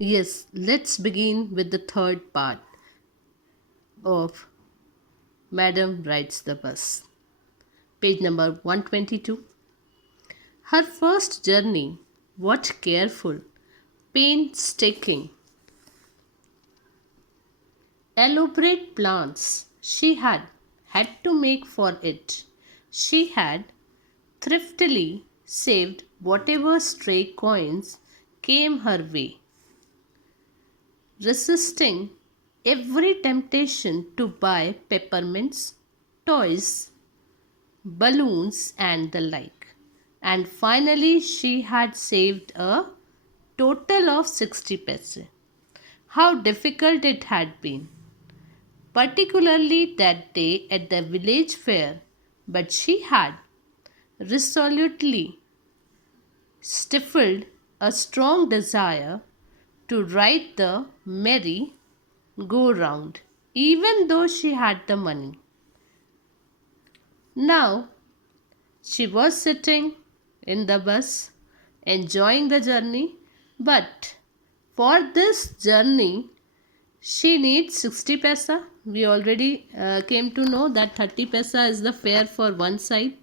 Yes, let's begin with the third part of Madam Rides the Bus. Page number 122. Her first journey, what careful, painstaking, elaborate plans she had to make for it. She had thriftily saved whatever stray coins came her way, resisting every temptation to buy peppermints, toys, balloons, and the like. And finally, she had saved a total of 60 paise. How difficult it had been, particularly that day at the village fair, but she had resolutely stifled a strong desire to ride the merry go round, even though she had the money. Now she was sitting in the bus, enjoying the journey, but for this journey, she needs 60 paisa. We already came to know that 30 paisa is the fare for one side,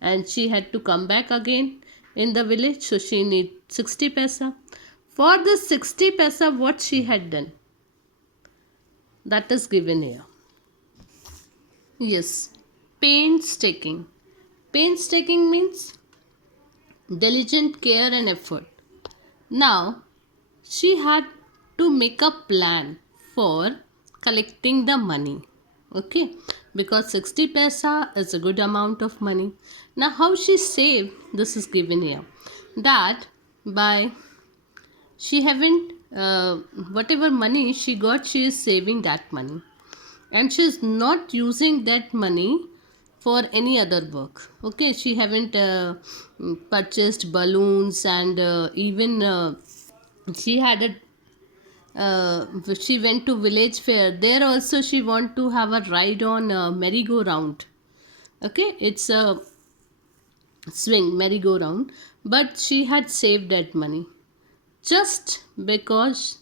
and she had to come back again in the village, so she needs 60 paisa. For this 60 paisa, what she had done, that is given here. Yes, painstaking. Painstaking means diligent care and effort. Now, she had to make a plan for collecting the money. Okay, because 60 paisa is a good amount of money. Now, how she saved, this is given here. That by she haven't whatever money she got, she is saving that money, and she is not using that money for any other work. Okay, she haven't purchased balloons, and even she had a she went to village fair. There also she want to have a ride on merry-go-round. Okay, it's a swing merry-go-round, but she had saved that money just because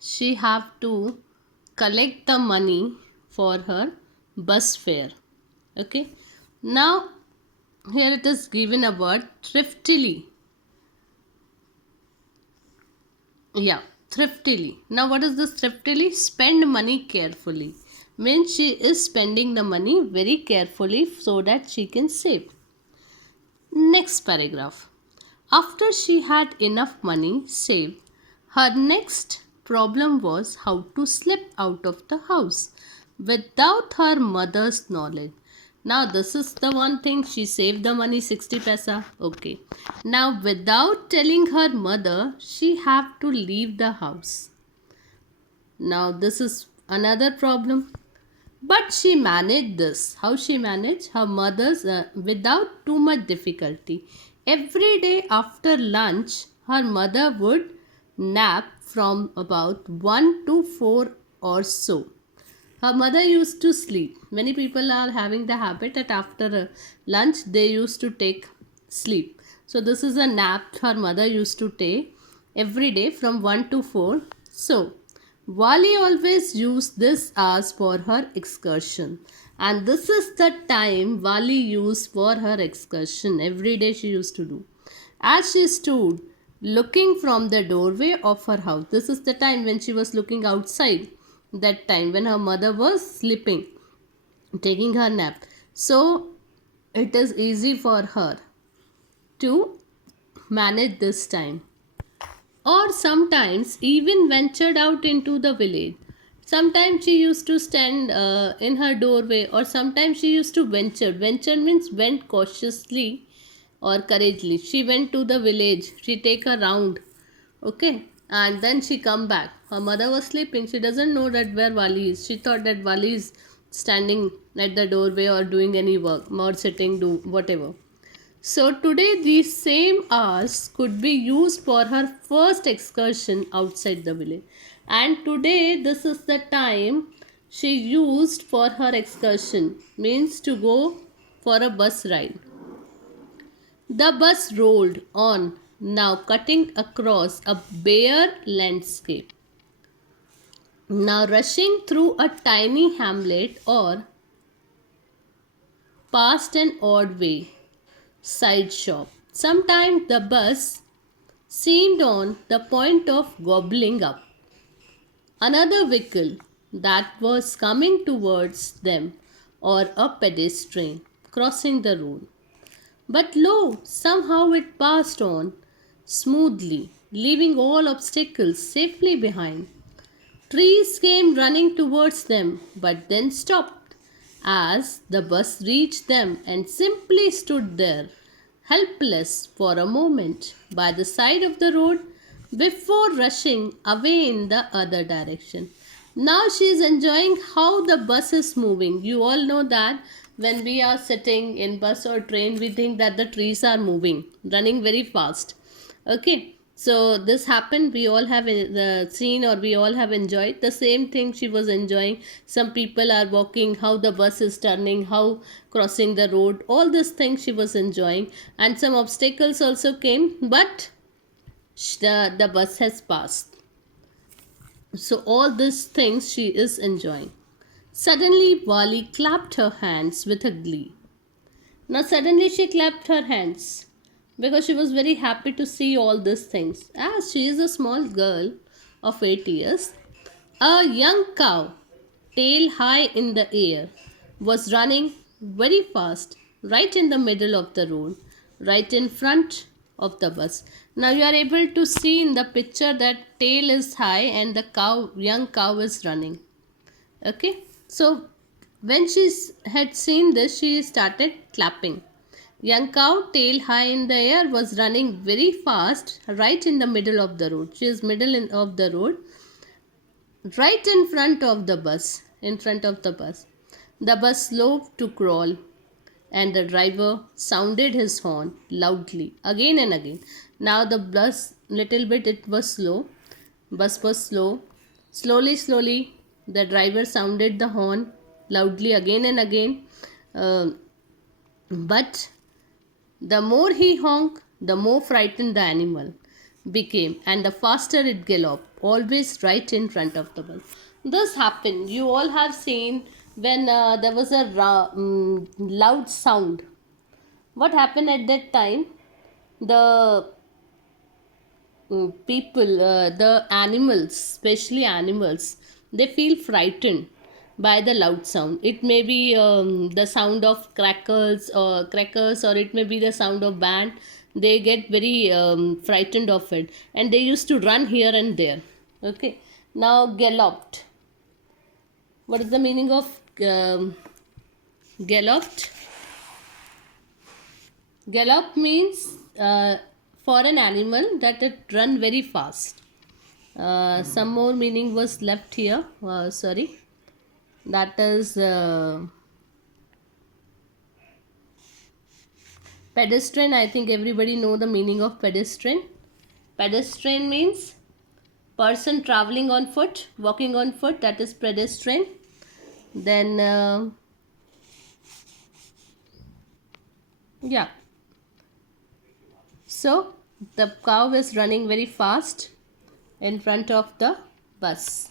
she have to collect the money for her bus fare. Okay, now here it is given a word thriftily. Yeah, thriftily. Now what is this thriftily? Spend money carefully. Means she is spending the money very carefully so that she can save. Next paragraph. After she had enough money saved, her next problem was how to slip out of the house without her mother's knowledge. Now, this is the one thing, she saved the money 60 paisa. Okay. Now, without telling her mother, she have to leave the house. Now, this is another problem. But she managed this. How she managed? Her mother's without too much difficulty. Every day after lunch, her mother would nap from about 1 to 4 or so. Her mother used to sleep. Many people are having the habit that after lunch they used to take sleep. So this is a nap her mother used to take every day from 1 to 4. So Wali always used this hours for her excursion, and this is the time Wali used for her excursion. Every day she used to do. As she stood looking from the doorway of her house, this is the time when she was looking outside, that time when her mother was sleeping, taking her nap. So it is easy for her to manage this time, or sometimes even ventured out into the village. Sometimes she used to stand in her doorway, or sometimes she used to venture. Venture means went cautiously or courageously. She went to the village, she take a round, okay, and then she come back. Her mother was sleeping. She doesn't know that where Wali is. She thought that Wali is standing at the doorway or doing any work or sitting, do whatever. So today these same hours could be used for her first excursion outside the village. And today this is the time she used for her excursion, means to go for a bus ride. The bus rolled on now cutting across a bare landscape. Now rushing through a tiny hamlet or past an odd way side shop. Sometimes the bus seemed on the point of gobbling up another vehicle that was coming towards them or a pedestrian crossing the road. But lo, somehow it passed on smoothly, leaving all obstacles safely behind. Trees came running towards them, but then stopped as the bus reached them and simply stood there, helpless for a moment by the side of the road before rushing away in the other direction. Now she is enjoying how the bus is moving. You all know that when we are sitting in bus or train, we think that the trees are moving, running very fast. Okay, so this happened. We all have seen or we all have enjoyed the same thing she was enjoying. Some people are walking, how the bus is turning, how crossing the road, all these things she was enjoying, and some obstacles also came, but the bus has passed. So all these things she is enjoying. Suddenly, Wali clapped her hands with a glee. Now, suddenly, she clapped her hands because she was very happy to see all these things. As she is a small girl of 8 years, a young cow, tail high in the air, was running very fast right in the middle of the road, right in front of the bus. Now you are able to see in the picture that tail is high and the young cow is running. Okay, so when she had seen this, she started clapping. Young cow, tail high in the air, was running very fast right in the middle of the road. She is of the road, right in front of the bus. In front of the bus, the bus slowed to crawl, and the driver sounded his horn loudly again and again. Now the bus, little bit, it was slow. Bus was slow. Slowly, the driver sounded the horn loudly again and again. Uh, but the more he honked, the more frightened the animal became, and the faster it galloped, always right in front of the bus. This happened. You all have seen when there was a loud sound. What happened at that time? The people, the animals, especially animals, they feel frightened by the loud sound. It may be the sound of crackers, or it may be the sound of band. They get very frightened of it, and they used to run here and there. Okay, now galloped. What is the meaning of galloped? Gallop means for an animal that it run very fast. Some more meaning was left here. Sorry, that is pedestrian. I think everybody know the meaning of pedestrian. Pedestrian means person traveling on foot, walking on foot. That is pedestrian. Then yeah. So the cow is running very fast in front of the bus.